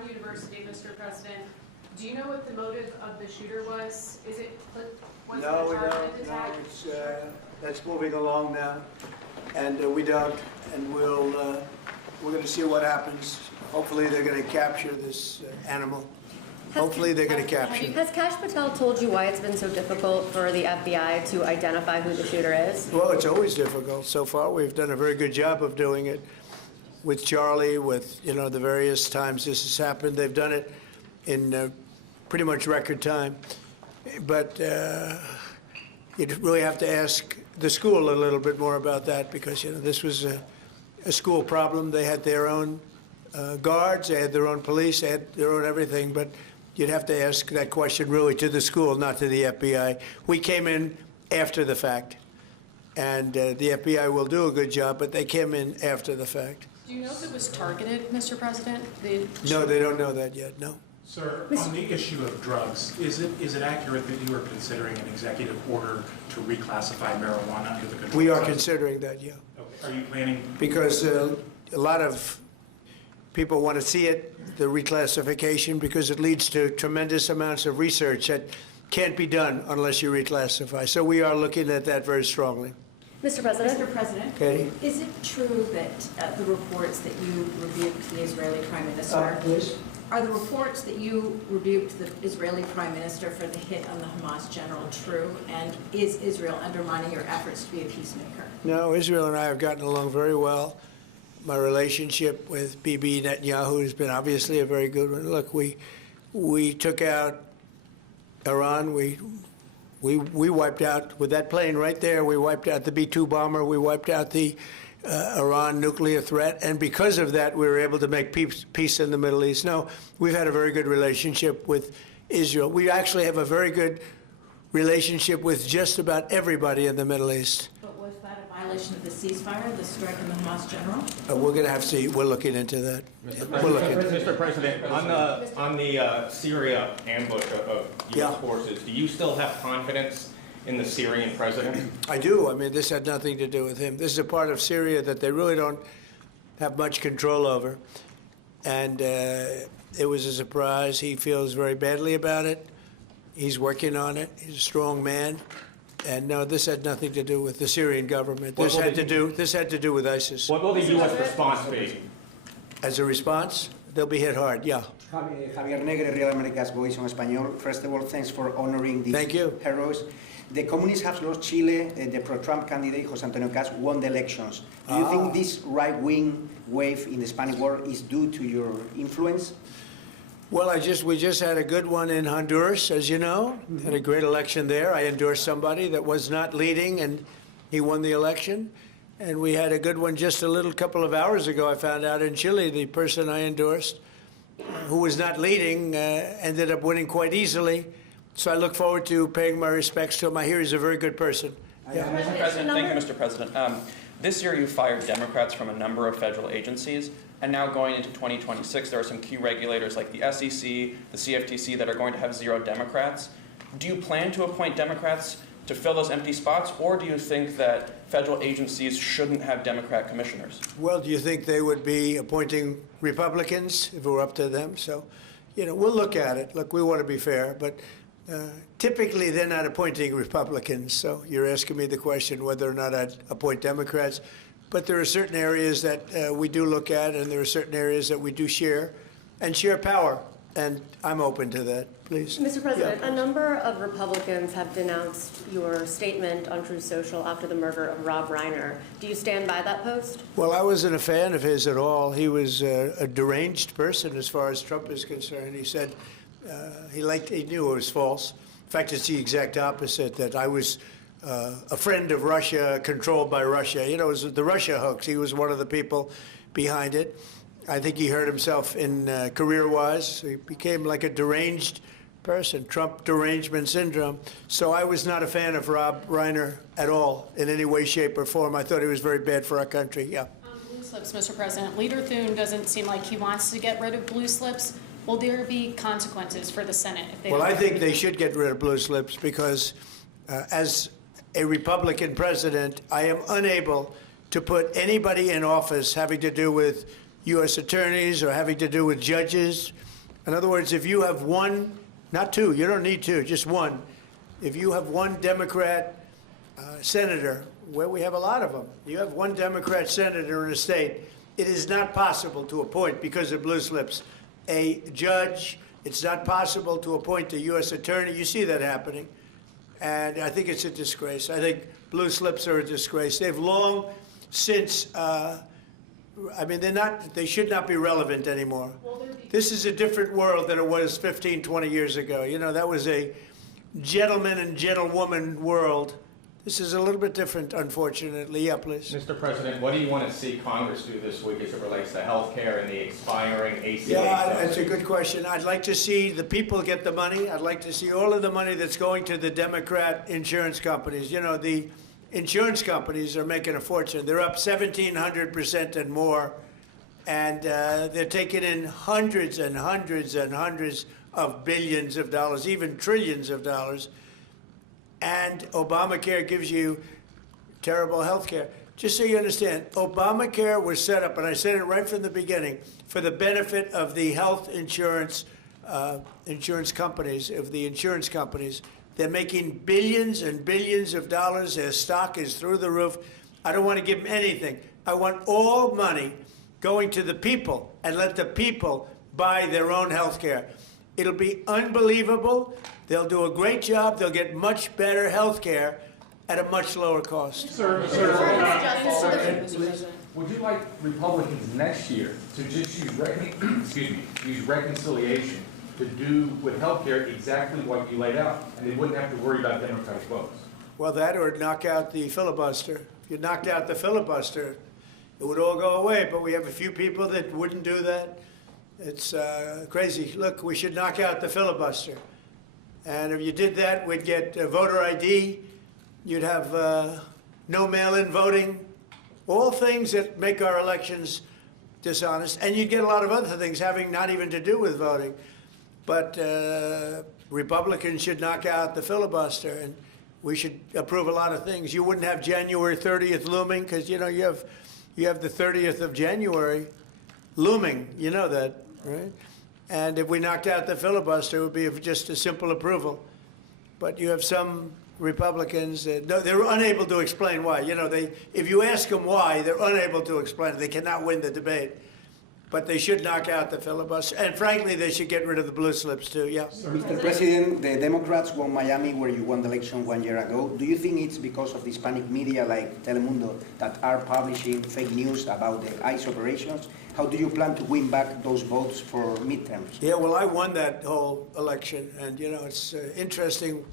Brown University, Mr. President. Do you know what the motive of the shooter was? Was it a targeted attack? That's moving along now, and we don't, and we're going to see what happens. Hopefully they're going to capture this animal. Hopefully they're going to capture it. Has Kash Patel told you why it's been so difficult for the FBI to identify who the shooter is? Well, it's always difficult. So far, we've done a very good job of doing it with Charlie, with, the various times this has happened. They've done it in pretty much record time. But you really have to ask the school a little bit more about that because, this was a school problem. They had their own guards, they had their own police, they had their own everything. But you'd have to ask that question really to the school, not to the FBI. We came in after the fact, and the FBI will do a good job, but they came in after the fact. Do you know if it was targeted, Mr. President? No, they don't know that yet, no. Sir, on the issue of drugs, is it accurate that you are considering an executive order to reclassify marijuana under the control? We are considering that, yeah. Okay. Are you planning? Because a lot of people want to see it, the reclassification, because it leads to tremendous amounts of research that can't be done unless you reclassify. So we are looking at that very strongly. Mr. President? Mr. President, Katie? is it true that the reports that you rebuked the Israeli Prime Minister, Please. are the reports that you rebuked the Israeli Prime Minister for the hit on the Hamas general true? And is Israel undermining your efforts to be a peacemaker? No, Israel and I have gotten along very well. My relationship with Bibi Netanyahu has been obviously a very good one. Look, we took out Iran. We wiped out, with that plane right there, we wiped out the B-2 bomber. We wiped out the Iran nuclear threat. And because of that, we were able to make peace in the Middle East. No, we've had a very good relationship with Israel. We actually have a very good relationship with just about everybody in the Middle East. But was that a violation of the ceasefire, the strike on the Hamas general? We're going to have to see. We're looking into that. Mr. President, on the Syria ambush of U.S. forces, do you still have confidence in the Syrian president? I do. I mean, this had nothing to do with him. This is a part of Syria that they really don't have much control over. And it was a surprise. He feels very badly about it. He's working on it. He's a strong man. And no, this had nothing to do with the Syrian government. This had to do with ISIS. What will the U.S. response be? As a response, they'll be hit hard, yeah. Javier Negre, Real America's Voice on Español. First of all, thanks for honoring these heroes. The communists have lost Chile. The pro-Trump candidate, José Antonio Caz, won the elections. Do you think this right-wing wave in the Spanish War is due to your influence? Well, we just had a good one in Honduras, as you know. Had a great election there. I endorsed somebody that was not leading, and he won the election. And we had a good one just a couple of hours ago, I found out, in Chile. The person I endorsed, who was not leading, ended up winning quite easily. So I look forward to paying my respects to him. I hear he's a very good person. Yeah. Mr. President, thank you, Mr. President. This year you fired Democrats from a number of federal agencies, and now going into 2026, there are some key regulators like the SEC, the CFTC that are going to have 0 Democrats. Do you plan to appoint Democrats to fill those empty spots, or do you think that federal agencies shouldn't have Democrat commissioners? Well, do you think they would be appointing Republicans if it were up to them? So, we'll look at it. Look, we want to be fair, but typically they're not appointing Republicans. So you're asking me the question whether or not I'd appoint Democrats. But there are certain areas that we do look at, and there are certain areas that we do share power. And I'm open to that, please. Mr. President, a number of Republicans have denounced your statement on Truth Social after the murder of Rob Reiner. Do you stand by that post? Well, I wasn't a fan of his at all. He was a deranged person as far as Trump is concerned. He said he knew it was false. In fact, it's the exact opposite, that I was a friend of Russia, controlled by Russia. It was the Russia hoax. He was one of the people behind it. I think he hurt himself in career-wise. He became like a deranged person, Trump derangement syndrome. So I was not a fan of Rob Reiner at all, in any way, shape, or form. I thought he was very bad for our country, yeah. Blue slips, Mr. President. Leader Thune doesn't seem like he wants to get rid of blue slips. Will there be consequences for the Senate if they Well, I think they should get rid of blue slips because as a Republican president, I am unable to put anybody in office having to do with U.S. attorneys or having to do with judges In other words, if you have one, not two, you don't need two, just one. If you have one Democrat senator, where we have a lot of them, you have one Democrat senator in a state, it is not possible to appoint, because of blue slips, a judge. It's not possible to appoint a U.S. attorney. You see that happening. And I think it's a disgrace. I think blue slips are a disgrace. They've long since, they should not be relevant anymore. This is a different world than it was 15, 20 years ago. You know, that was a gentleman and gentlewoman world. This is a little bit different, unfortunately. Yeah, please. Mr. President, what do you want to see Congress do this week as it relates to health care and the expiring ACA? Yeah, that's a good question. I'd like to see the people get the money. I'd like to see all of the money that's going to the Democrat insurance companies. You know, the insurance companies are making a fortune. They're up 1,700% and more. And they're taking in hundreds and hundreds and hundreds of billions of dollars, even trillions of dollars. And Obamacare gives you terrible health care. Just so you understand, Obamacare was set up, and I said it right from the beginning, for the benefit of the health insurance companies, of the insurance companies. They're making billions and billions of dollars. Their stock is through the roof. I don't want to give them anything. I want all money going to the people and let the people buy their own health care. It'll be unbelievable. They'll do a great job. They'll get much better health care at a much lower cost. Sir, would you like Republicans next year to just use reconciliation to do with health care exactly what you laid out, and they wouldn't have to worry about Democratic votes? Well, that or knock out the filibuster. If you knocked out the filibuster, it would all go away. But we have a few people that wouldn't do that. It's crazy. Look, we should knock out the filibuster. And if you did that, we'd get voter ID. You'd have no mail-in voting, all things that make our elections dishonest. And you'd get a lot of other things having not even to do with voting. But Republicans should knock out the filibuster, and we should approve a lot of things. You wouldn't have January 30th looming, because, you know, you have the 30th of January looming. You know that, right? And if we knocked out the filibuster, it would be just a simple approval. But you have some Republicans that they're unable to explain why. You know, if you ask them why, they're unable to explain it. They cannot win the debate. But they should knock out the filibuster. And frankly, they should get rid of the blue slips too, yeah. Mr. President, the Democrats won Miami, where you won the election 1 year ago. Do you think it's because of the Hispanic media like Telemundo that are publishing fake news about the ICE operations? How do you plan to win back those votes for midterms? Yeah, well, I won that whole election. And, you know, it's interesting.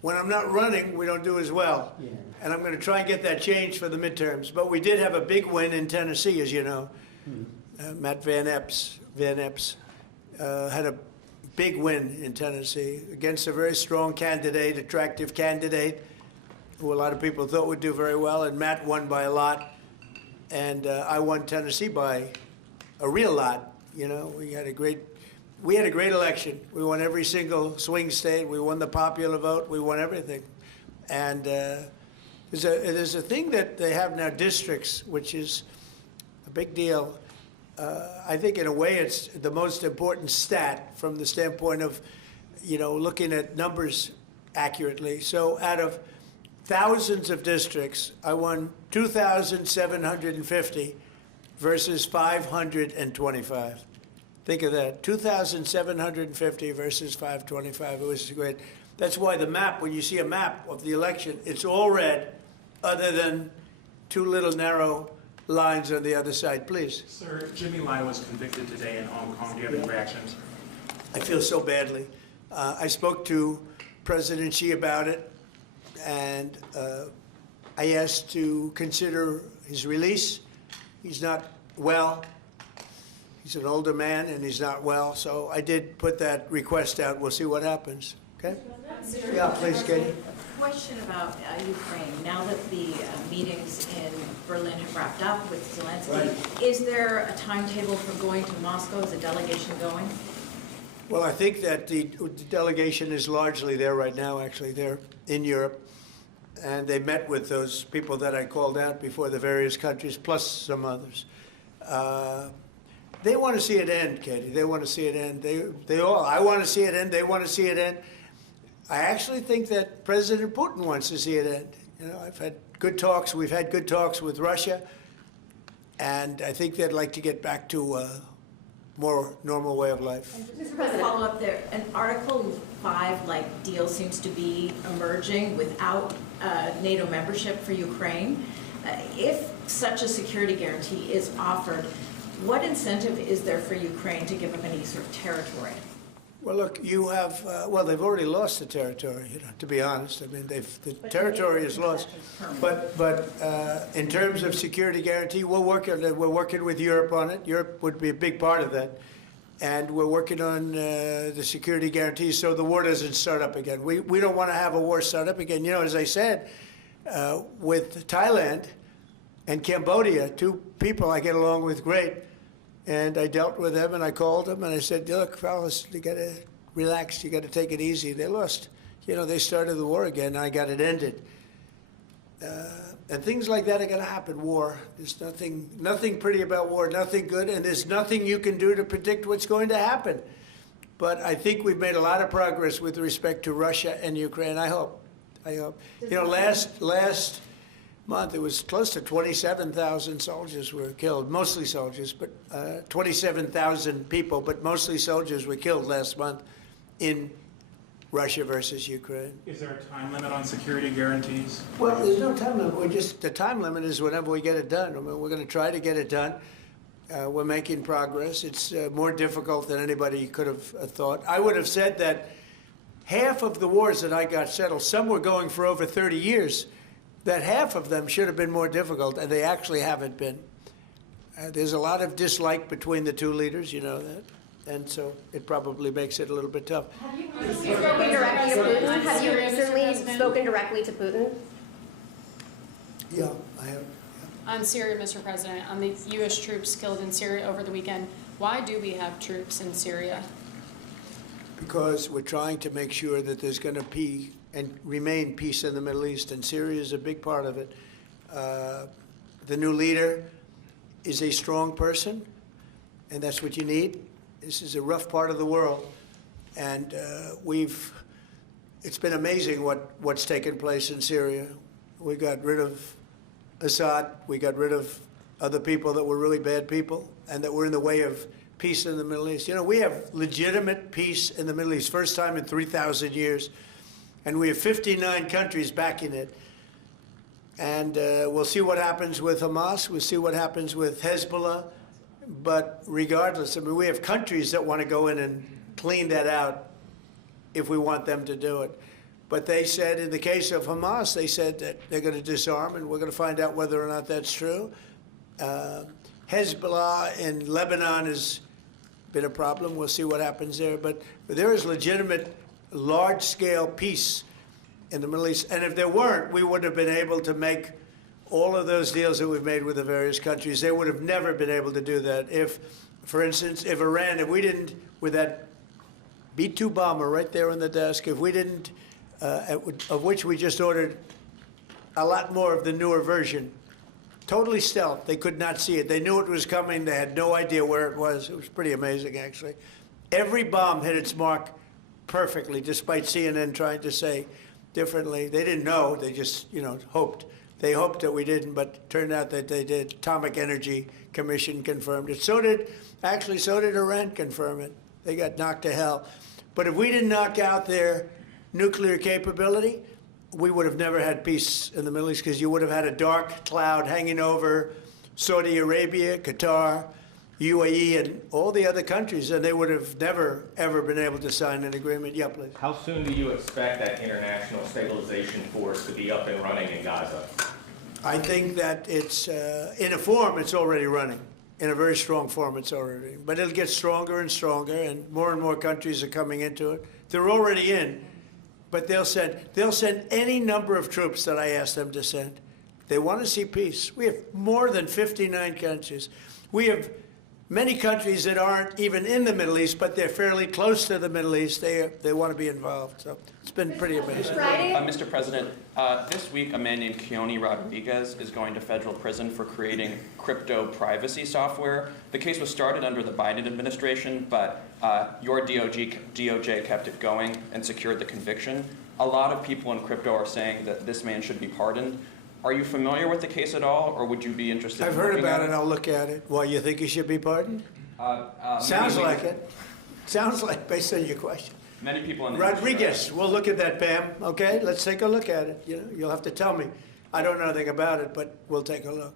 When I'm not running, we don't do as well. Yeah. And I'm going to try and get that changed for the midterms. But we did have a big win in Tennessee, as you know. Matt Van Epps had a big win in Tennessee against a very strong candidate, attractive candidate, who a lot of people thought would do very well, and Matt won by a lot, and I won Tennessee by a real lot. You know, we had a great election. We won every single swing state. We won the popular vote. We won everything, and there's a thing that they have now, districts, which is a big deal. I think in a way it's the most important stat from the standpoint of, you know, looking at numbers accurately. So out of thousands of districts, I won 2,750 versus 525. Think of that, 2,750 versus 525. It was great. That's why the map, when you see a map of the election, it's all red, other than two little narrow lines on the other side, please. Sir, Jimmy Lai was convicted today in Hong Kong. Do you have any reactions? I feel so badly. I spoke to President Xi about it, and I asked to consider his release. He's not well. He's an older man, and he's not well. So I did put that request out. We'll see what happens. Okay? Yeah, please, Katie. Question about Ukraine. Now that the meetings in Berlin have wrapped up with Zelensky, right, is there a timetable for going to Moscow? Is a delegation going? Well, I think that the delegation is largely there right now, actually. They're in Europe, and they met with those people that I called out before, the various countries, plus some others. They want to see it end, Katie. They want to see it end. I want to see it end. They want to see it end. I actually think that President Putin wants to see it end. You know, I've had good talks. We've had good talks with Russia. And I think they'd like to get back to a more normal way of life. Mr. President, follow up there. An Article 5-like deal seems to be emerging without NATO membership for Ukraine. If such a security guarantee is offered, what incentive is there for Ukraine to give up any sort of territory? Well, look, you have, they've already lost the territory, you know, to be honest. I mean, the territory is lost. But in terms of security guarantee, we're working with Europe on it. Europe would be a big part of that. And we're working on the security guarantee so the war doesn't start up again. We don't want to have a war start up again. You know, as I said, with Thailand and Cambodia, two people I get along with great. And I dealt with them, and I called them, and I said, look, fellas, you got to relax. You got to take it easy. They lost. You know, they started the war again, and I got it ended. And things like that are going to happen, war. There's nothing pretty about war, nothing good, and there's nothing you can do to predict what's going to happen. But I think we've made a lot of progress with respect to Russia and Ukraine, I hope. You know, last month, it was close to 27,000 soldiers were killed, mostly soldiers, but 27,000 people, but mostly soldiers were killed last month in Russia versus Ukraine. Is there a time limit on security guarantees? Well, there's no time limit. The time limit is whenever we get it done. I mean, we're going to try to get it done. We're making progress. It's more difficult than anybody could have thought. I would have said that half of the wars that I got settled, some were going for over 30 years, that half of them should have been more difficult, and they actually haven't been. There's a lot of dislike between the two leaders, you know that, and so it probably makes it a little bit tough. Have you spoken directly to Putin? Have you recently spoken directly to Putin? Yeah, I have. On Syria, Mr. President, on the U.S. troops killed in Syria over the weekend, why do we have troops in Syria? Because we're trying to make sure that there's going to be and remain peace in the Middle East, and Syria is a big part of it. The new leader is a strong person, and that's what you need. This is a rough part of the world, and it's been amazing what's taken place in Syria. We got rid of Assad, we got rid of other people that were really bad people, and that were in the way of peace in the Middle East. You know, we have legitimate peace in the Middle East, first time in 3,000 years. And we have 59 countries backing it. And we'll see what happens with Hamas. We'll see what happens with Hezbollah. But regardless, I mean, we have countries that want to go in and clean that out if we want them to do it. But they said, in the case of Hamas, they said that they're going to disarm, and we're going to find out whether or not that's true. Hezbollah in Lebanon has been a problem. We'll see what happens there. But there is legitimate large-scale peace in the Middle East. And if there weren't, we wouldn't have been able to make all of those deals that we've made with the various countries. They would have never been able to do that. If, for instance, if we didn't, with that B-2 bomber right there on the desk, if we didn't, of which we just ordered a lot more of the newer version, totally stealth. They could not see it. They knew it was coming. They had no idea where it was. It was pretty amazing, actually. Every bomb hit its mark perfectly, despite CNN trying to say differently. They didn't know. They just, you know, hoped. They hoped that we didn't, but it turned out that they did. Atomic Energy Commission confirmed it. So did Iran confirm it. They got knocked to hell. But if we didn't knock out their nuclear capability, we would have never had peace in the Middle East, because you would have had a dark cloud hanging over Saudi Arabia, Qatar, UAE, and all the other countries, and they would have never, ever been able to sign an agreement. Yeah, please. How soon do you expect that international stabilization force to be up and running in Gaza? I think that it's, in a form, it's already running. In a very strong form, it's already running. But it'll get stronger and stronger, and more countries are coming into it. They're already in, but they'll send any number of troops that I ask them to send. They want to see peace. We have more than 59 countries. We have many countries that aren't even in the Middle East, but they're fairly close to the Middle East, they want to be involved. So it's been pretty amazing. Mr. President, this week a man named Keone Rodriguez is going to federal prison for creating crypto privacy software. The case was started under the Biden administration, but your DOJ kept it going and secured the conviction. A lot of people in crypto are saying that this man should be pardoned. Are you familiar with the case at all, or would you be interested I've in heard looking about at it. I'll look at it. Why, you think he should be pardoned? Sounds like it. Sounds like, based on your question. Many people in the Rodriguez, we'll look at that, Pam. Okay, let's take a look at it. You know, you'll have to tell me. I don't know anything about it, but we'll take a look.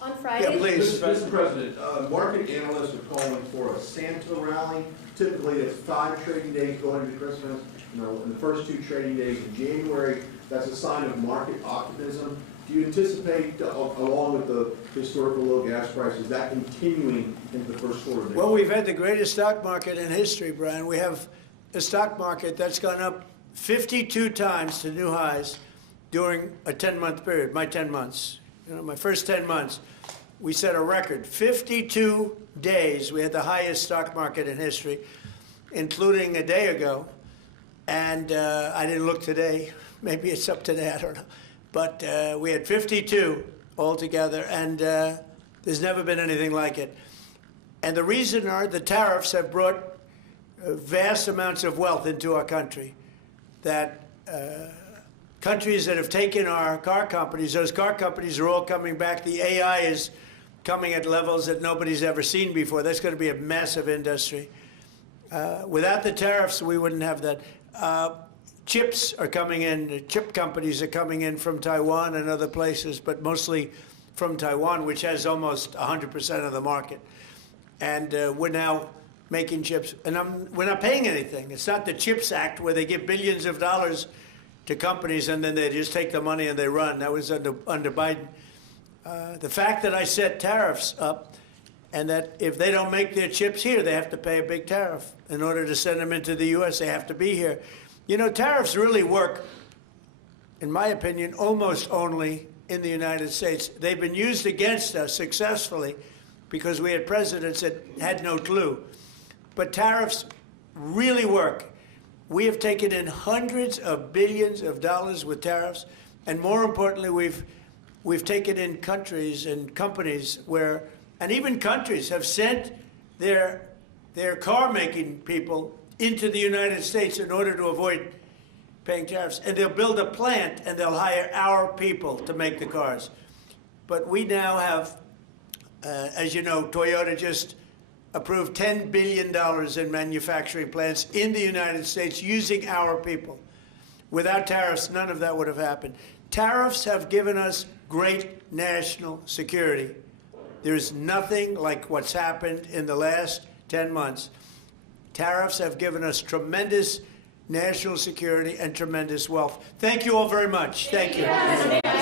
On Friday? Yeah, please. Mr. President, market analysts are calling for a Santa rally. Typically, it's 5 trading days going into Christmas. You know, in the first 2 trading days in January, that's a sign of market optimism. Do you anticipate, along with the historical low gas prices, that continuing into the first quarter? Well, we've had the greatest stock market in history, Brian. We have a stock market that's gone up 52 times to new highs during a 10-month period, my 10 months. You know, my first 10 months, we set a record. 52 days, we had the highest stock market in history, including a day ago. And I didn't look today. Maybe it's up today, I don't know. But we had 52 altogether, and there's never been anything like it. And the reason are the tariffs have brought vast amounts of wealth into our country. That countries that have taken our car companies, those car companies are all coming back. The AI is coming at levels that nobody's ever seen before. That's going to be a massive industry. Without the tariffs, we wouldn't have that. Chips are coming in, chip companies are coming in from Taiwan and other places, but mostly from Taiwan, which has almost 100% of the market. And we're now making chips, and we're not paying anything. It's not the CHIPS Act where they give billions of dollars to companies and then they just take the money and they run. That was under Biden. The fact that I set tariffs up and that if they don't make their chips here, they have to pay a big tariff. In order to send them into the U.S., they have to be here. You know, tariffs really work, in my opinion, almost only in the United States. They've been used against us successfully because we had presidents that had no clue. But tariffs really work. We have taken in hundreds of billions of dollars with tariffs, and more importantly, we've taken in countries and companies where, and even countries have sent their car-making people into the United States in order to avoid paying tariffs. And they'll build a plant and they'll hire our people to make the cars. But we now have, as you know, Toyota just approved $10 billion in manufacturing plants in the United States using our people. Without tariffs, none of that would have happened. Tariffs have given us great national security. There's nothing like what's happened in the last 10 months. Tariffs have given us tremendous national security and tremendous wealth. Thank you all very much. Thank you.